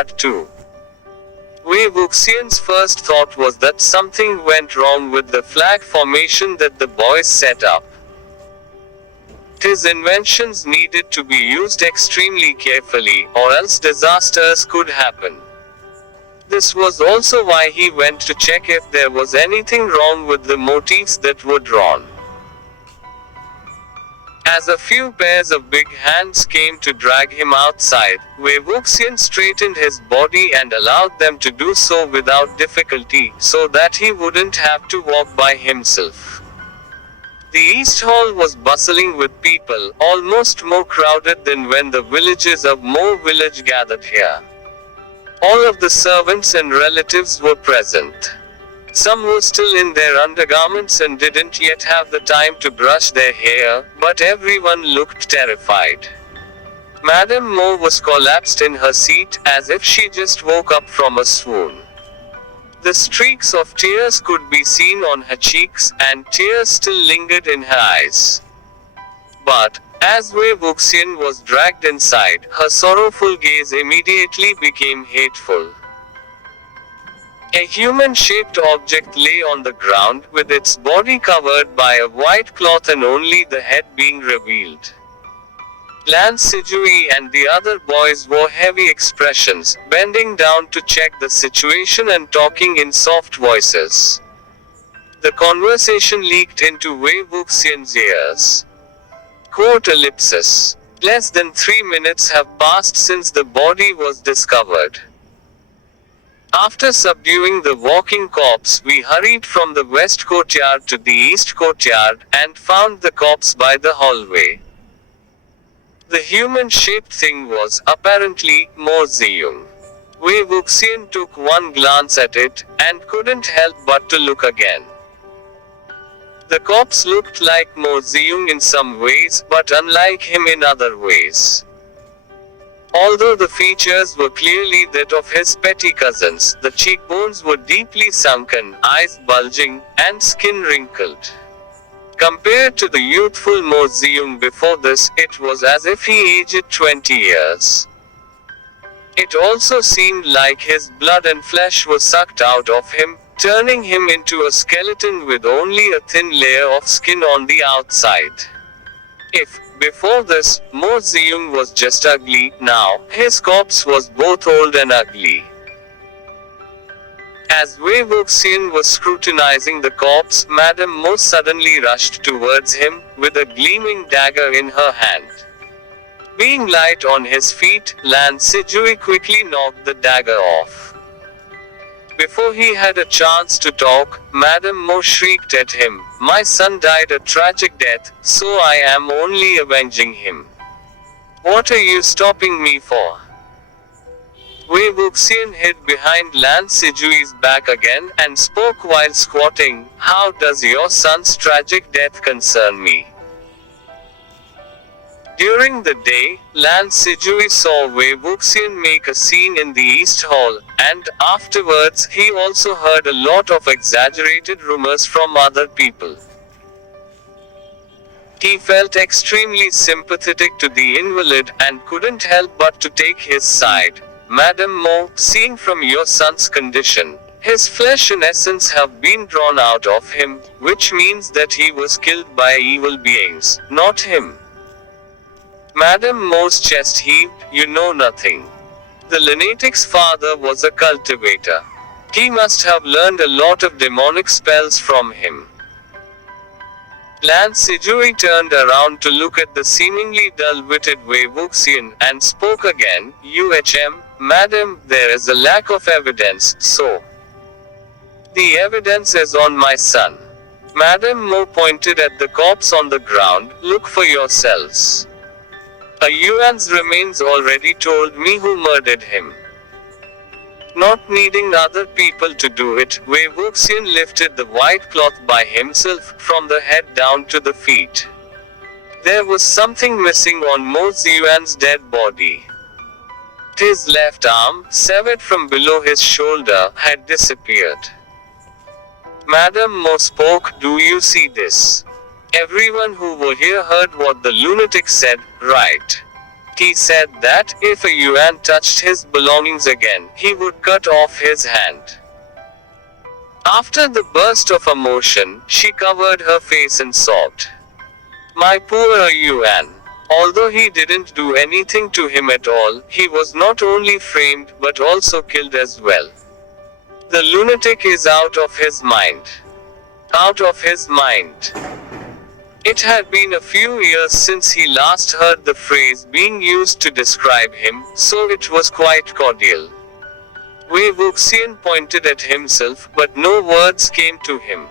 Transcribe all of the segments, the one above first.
Part 2. Wei Wuxian's first thought was that something went wrong with the flag formation that the boys set up. His inventions needed to be used extremely carefully, or else disasters could happen. This was also why he went to check if there was anything wrong with the motifs that were drawn. As a few pairs of big hands came to drag him outside, Wei Wuxian straightened his body and allowed them to do so without difficulty, so that he wouldn't have to walk by himself. The East Hall was bustling with people, almost more crowded than when the villagers of Mo village gathered here. All of the servants and relatives were present. Some were still in their undergarments and didn't yet have the time to brush their hair, but everyone looked terrified. Madame Mo was collapsed in her seat, as if she just woke up from a swoon. The streaks of tears could be seen on her cheeks, and tears still lingered in her eyes. But, as Wei Wuxian was dragged inside, her sorrowful gaze immediately became hateful. A human-shaped object lay on the ground, with its body covered by a white cloth and only the head being revealed. Lan Sijui and the other boys wore heavy expressions, bending down to check the situation and talking in soft voices. The conversation leaked into Wei Wuxian's ears. Quote ellipsis. Less than 3 minutes have passed since the body was discovered. After subduing the walking corpse, we hurried from the west courtyard to the east courtyard, and found the corpse by the hallway. The human-shaped thing was, apparently, Mo Ziyong. Wei Wuxian took one glance at it, and couldn't help but to look again. The corpse looked like Mo Ziyong in some ways, but unlike him in other ways. Although the features were clearly that of his petty cousins, the cheekbones were deeply sunken, eyes bulging, and skin wrinkled. Compared to the youthful Mo Ziyong before this, it was as if he aged 20 years. It also seemed like his blood and flesh were sucked out of him, turning him into a skeleton with only a thin layer of skin on the outside. If, before this, Mo Ziyong was just ugly, now, his corpse was both old and ugly. As Wei Wuxian was scrutinizing the corpse, Madame Mo suddenly rushed towards him, with a gleaming dagger in her hand. Being light on his feet, Lan Sijui quickly knocked the dagger off. Before he had a chance to talk, Madame Mo shrieked at him, "My son died a tragic death, so I am only avenging him. What are you stopping me for?" Wei Wuxian hid behind Lan Sijui's back again, and spoke while squatting, "How does your son's tragic death concern me?" During the day, Lan Sijui saw Wei Wuxian make a scene in the East Hall, and, afterwards, he also heard a lot of exaggerated rumors from other people. He felt extremely sympathetic to the invalid, and couldn't help but to take his side. "Madame Mo, seeing from your son's condition, his flesh and essence have been drawn out of him, which means that he was killed by evil beings, not him." Madame Mo's chest heaved. "You know nothing. The lunatic's father was a cultivator. He must have learned a lot of demonic spells from him." Lan Sijui turned around to look at the seemingly dull-witted Wei Wuxian, and spoke again, Madam, there is a lack of evidence, so. The evidence is on my son." Madame Mo pointed at the corpse on the ground. "Look for yourselves. A Yuan's remains already told me who murdered him." Not needing other people to do it, Wei Wuxian lifted the white cloth by himself, from the head down to the feet. There was something missing on Mo Ziyuan's dead body. His left arm, severed from below his shoulder, had disappeared. Madame Mo spoke, "Do you see this? Everyone who were here heard what the lunatic said, right? He said that, if a yuan touched his belongings again, he would cut off his hand. After the burst of emotion, she covered her face and sobbed. My poor yuan. Although he didn't do anything to him at all, he was not only framed, but also killed as well. The lunatic is out of his mind. Out of his mind. It had been a few years since he last heard the phrase being used to describe him, so it was quite cordial. Wei Wuxian pointed at himself, but no words came to him.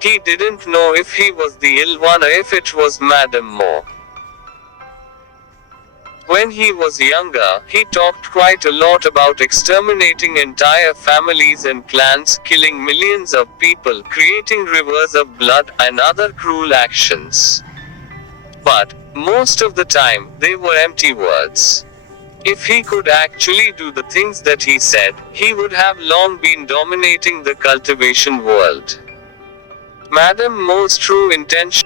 He didn't know if he was the ill one or if it was Madame Mo. When he was younger, he talked quite a lot about exterminating entire families and clans, killing millions of people, creating rivers of blood, and other cruel actions. But, most of the time, they were empty words. If he could actually do the things that he said, he would have long been dominating the cultivation world. Madame Mo's true intention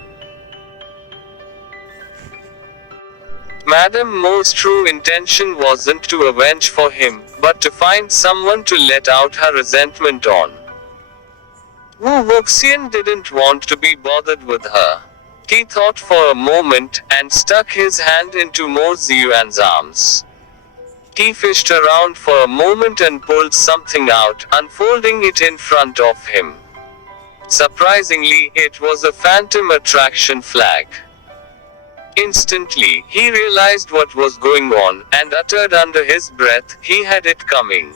wasn't to avenge for him, but to find someone to let out her resentment on. Wu Wuxian didn't want to be bothered with her. He thought for a moment, and stuck his hand into Mo Ziyuan's arms. He fished around for a moment and pulled something out, unfolding it in front of him. Surprisingly, it was a phantom attraction flag. Instantly, he realized what was going on, and uttered under his breath, he had it coming.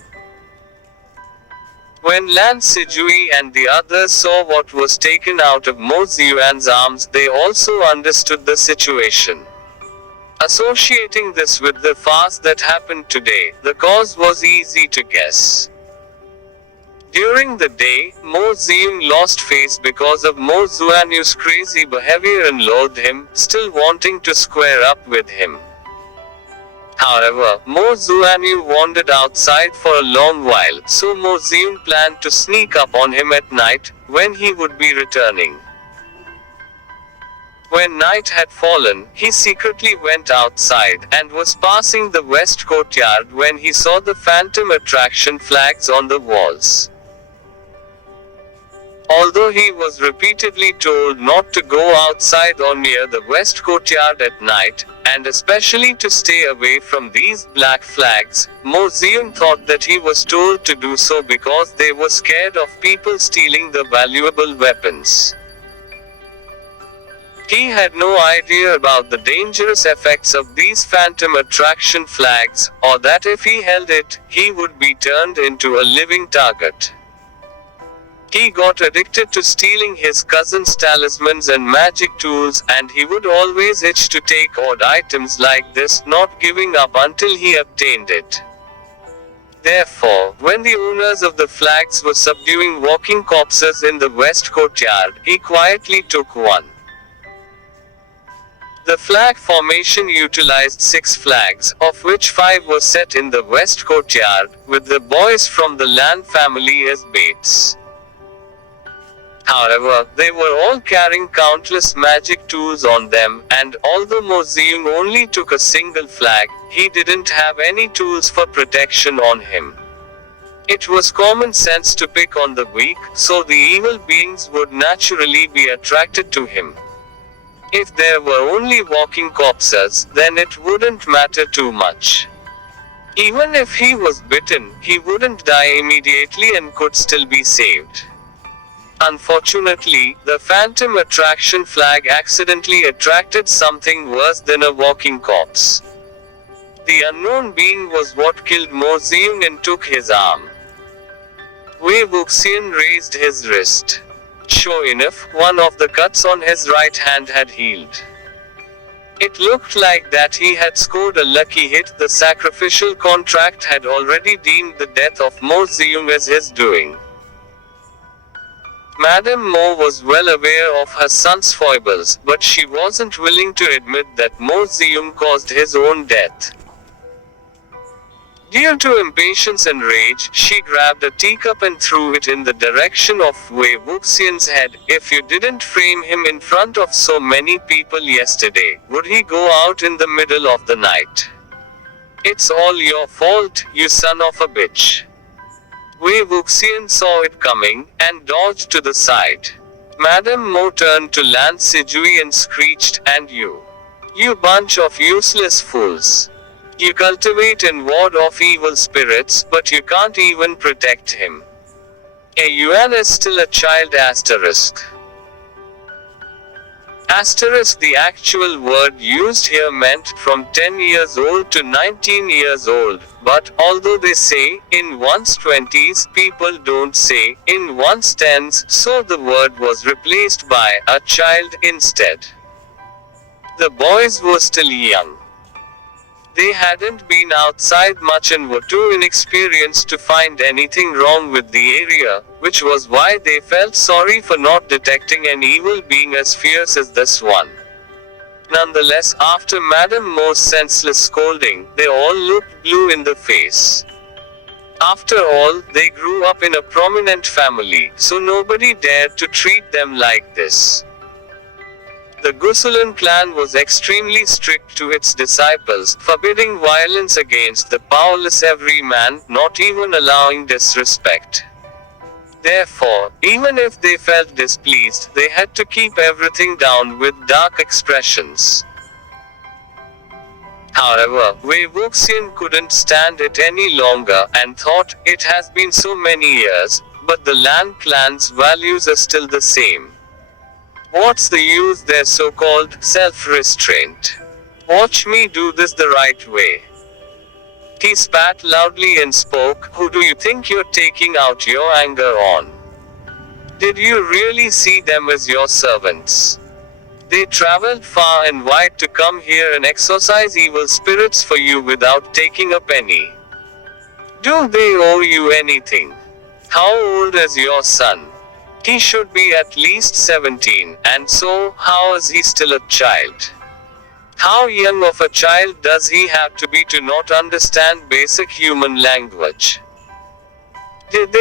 When Lan Sijui and the others saw what was taken out of Mo Ziyuan's arms, they also understood the situation. Associating this with the fast that happened today, the cause was easy to guess. During the day, Mo Ziyun lost face because of Mo Zuanyu's crazy behavior and loathed him, still wanting to square up with him. However, Mo Zuanyu wandered outside for a long while, so Mo Ziyun planned to sneak up on him at night, when he would be returning. When night had fallen, he secretly went outside, and was passing the west courtyard when he saw the phantom attraction flags on the walls. Although he was repeatedly told not to go outside or near the west courtyard at night, and especially to stay away from these black flags, Mo Ziyun thought that he was told to do so because they were scared of people stealing the valuable weapons. He had no idea about the dangerous effects of these phantom attraction flags, or that if he held it, he would be turned into a living target. He got addicted to stealing his cousin's talismans and magic tools, and he would always itch to take odd items like this, not giving up until he obtained it. Therefore, when the owners of the flags were subduing walking corpses in the west courtyard, he quietly took one. The flag formation utilized 6 flags, of which 5 were set in the west courtyard, with the boys from the Lan family as baits. However, they were all carrying countless magic tools on them, and although Mo Ziyun only took a single flag, he didn't have any tools for protection on him. It was common sense to pick on the weak, so the evil beings would naturally be attracted to him. If there were only walking corpses, then it wouldn't matter too much. Even if he was bitten, he wouldn't die immediately and could still be saved. Unfortunately, the phantom attraction flag accidentally attracted something worse than a walking corpse. The unknown being was what killed Mo Ziyun and took his arm. Wei Wuxian raised his wrist. Sure enough, one of the cuts on his right hand had healed. It looked like that he had scored a lucky hit. The sacrificial contract had already deemed the death of Mo Ziyun as his doing. Madame Mo was well aware of her son's foibles, but she wasn't willing to admit that Mo Ziyun caused his own death. Due to impatience and rage, she grabbed a teacup and threw it in the direction of Wei Wuxian's head. If you didn't frame him in front of so many people yesterday, would he go out in the middle of the night? It's all your fault, you son of a bitch. Wei Wuxian saw it coming, and dodged to the side. Madame Mo turned to Lan Sijui and screeched, "And you? You bunch of useless fools. You cultivate and ward off evil spirits, but you can't even protect him. A Yuan is still a child asterisk." Asterisk, the actual word used here meant from 10 years old to 19 years old, but although they say in one's 20s, people don't say in one's 10s, so the word was replaced by a child instead. The boys were still young. They hadn't been outside much and were too inexperienced to find anything wrong with the area, which was why they felt sorry for not detecting an evil being as fierce as this one. Nonetheless, after Madame Mo's senseless scolding, they all looked blue in the face. After all, they grew up in a prominent family, so nobody dared to treat them like this. The Gusulan clan was extremely strict to its disciples, forbidding violence against the powerless everyman, not even allowing disrespect. Therefore, even if they felt displeased, they had to keep everything down with dark expressions. However, Wei Wuxian couldn't stand it any longer, and thought, it has been so many years, but the Lan clan's values are still the same. What's the use their so-called self-restraint? Watch me do this the right way. He spat loudly and spoke, "Who do you think you're taking out your anger on? Did you really see them as your servants? They traveled far and wide to come here and exorcise evil spirits for you without taking a penny. Do they owe you anything? How old is your son? He should be at least 17, and so, how is he still a child? How young of a child does he have to be to not understand basic human language? Did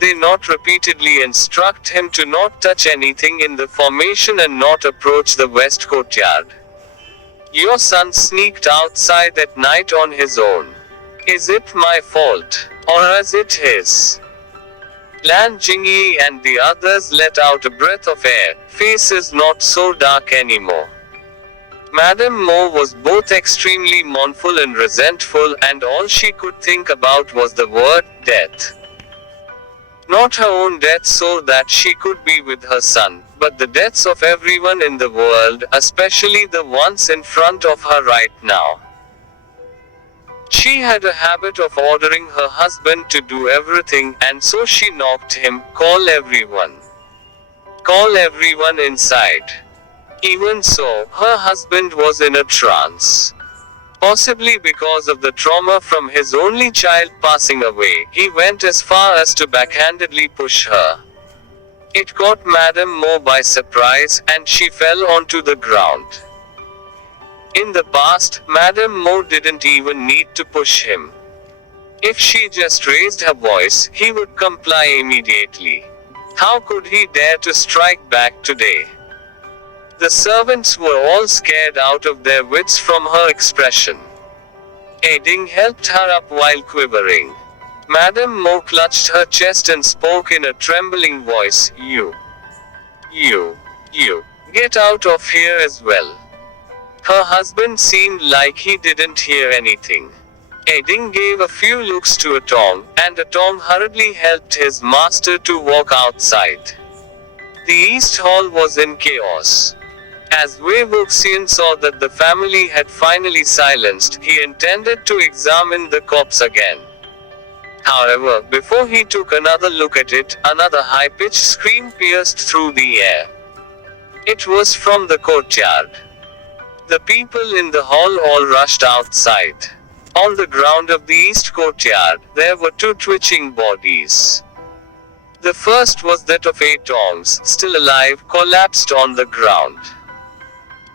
they not repeatedly instruct him to not touch anything in the formation and not approach the west courtyard? Your son sneaked outside at night on his own. Is it my fault, or is it his?" Lan Jingyi and the others let out a breath of air, faces not so dark anymore. Madame Mo was both extremely mournful and resentful, and all she could think about was the word, death. Not her own death so that she could be with her son, but the deaths of everyone in the world, especially the ones in front of her right now. She had a habit of ordering her husband to do everything, and so she knocked him, "Call everyone. Call everyone inside." Even so, her husband was in a trance. Possibly because of the trauma from his only child passing away, he went as far as to backhandedly push her. It caught Madame Mo by surprise, and she fell onto the ground. In the past, Madame Mo didn't even need to push him. If she just raised her voice, he would comply immediately. How could he dare to strike back today? The servants were all scared out of their wits from her expression. Ding helped her up while quivering. Madame Mo clutched her chest and spoke in a trembling voice, You, get out of here as well." Her husband seemed like he didn't hear anything. Ding gave a few looks to Atong, and Atong hurriedly helped his master to walk outside. The East Hall was in chaos. As Wei Wuxian saw that the family had finally silenced, he intended to examine the corpse again. However, before he took another look at it, another high-pitched scream pierced through the air. It was from the courtyard. The people in the hall all rushed outside. On the ground of the east courtyard, there were two twitching bodies. The first was that of Atongs, still alive, collapsed on the ground.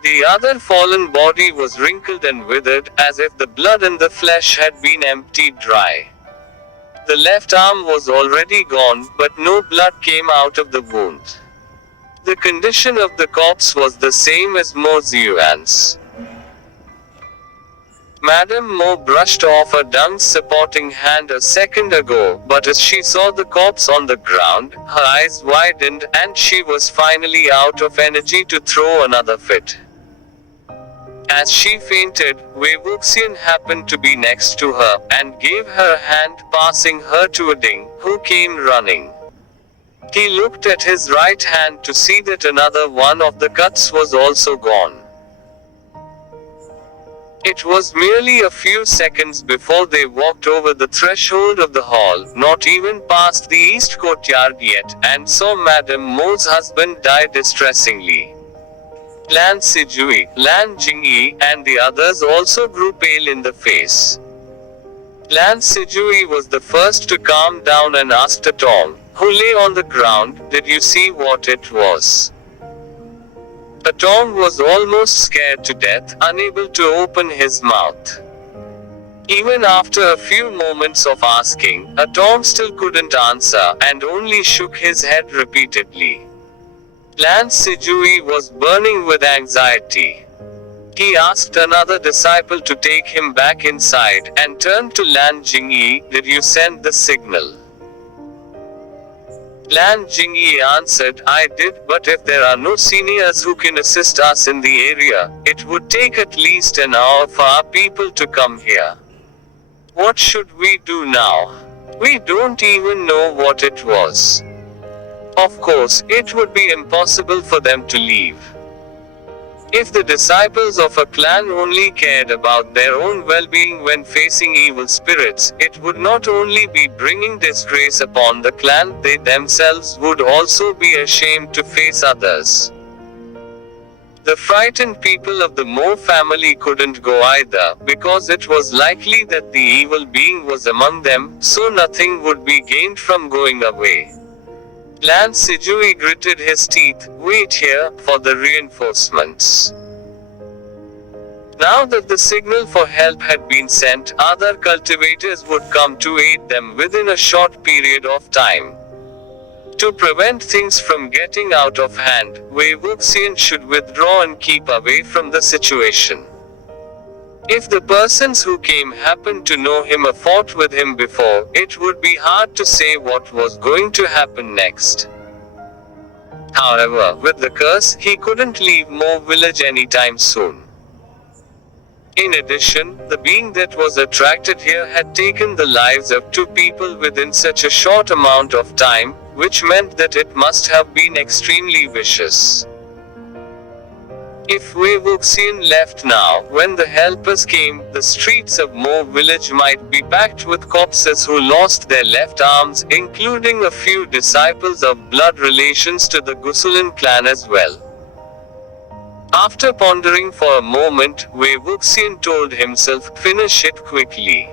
The other fallen body was wrinkled and withered, as if the blood and the flesh had been emptied dry. The left arm was already gone, but no blood came out of the wound. The condition of the corpse was the same as Modaozuchi's. Madame Mo brushed off her dung supporting hand a second ago, but as she saw the corpse on the ground, her eyes widened, and she was finally out of energy to throw another fit. As she fainted, Wei Wuxian happened to be next to her, and gave her a hand, passing her to a Ding, who came running. He looked at his right hand to see that another one of the cuts was also gone. It was merely a few seconds before they walked over the threshold of the hall, not even past the east courtyard yet, and saw Madame Mo's husband die distressingly. Lan Sijui, Lan Jingyi, and the others also grew pale in the face. Lan Sijui was the first to calm down and asked Atong, who lay on the ground, "Did you see what it was?" Atong was almost scared to death, unable to open his mouth. Even after a few moments of asking, Atong still couldn't answer, and only shook his head repeatedly. Lan Sijui was burning with anxiety. He asked another disciple to take him back inside, and turned to Lan Jingyi, "Did you send the signal?" Lan Jingyi answered, "I did, but if there are no seniors who can assist us in the area, it would take at least an hour for our people to come here. What should we do now? We don't even know what it was." Of course, it would be impossible for them to leave. If the disciples of a clan only cared about their own well-being when facing evil spirits, it would not only be bringing disgrace upon the clan, they themselves would also be ashamed to face others. The frightened people of the Mo family couldn't go either, because it was likely that the evil being was among them, so nothing would be gained from going away. Lan Sijui gritted his teeth, "Wait here, for the reinforcements." Now that the signal for help had been sent, other cultivators would come to aid them within a short period of time. To prevent things from getting out of hand, Wei Wuxian should withdraw and keep away from the situation. If the persons who came happened to know him or fought with him before, it would be hard to say what was going to happen next. However, with the curse, he couldn't leave Mo village anytime soon. In addition, the being that was attracted here had taken the lives of 2 people within such a short amount of time, which meant that it must have been extremely vicious. If Wei Wuxian left now, when the helpers came, the streets of Mo village might be packed with corpses who lost their left arms, including a few disciples of blood relations to the Gusulan clan as well. After pondering for a moment, Wei Wuxian told himself, "Finish it quickly."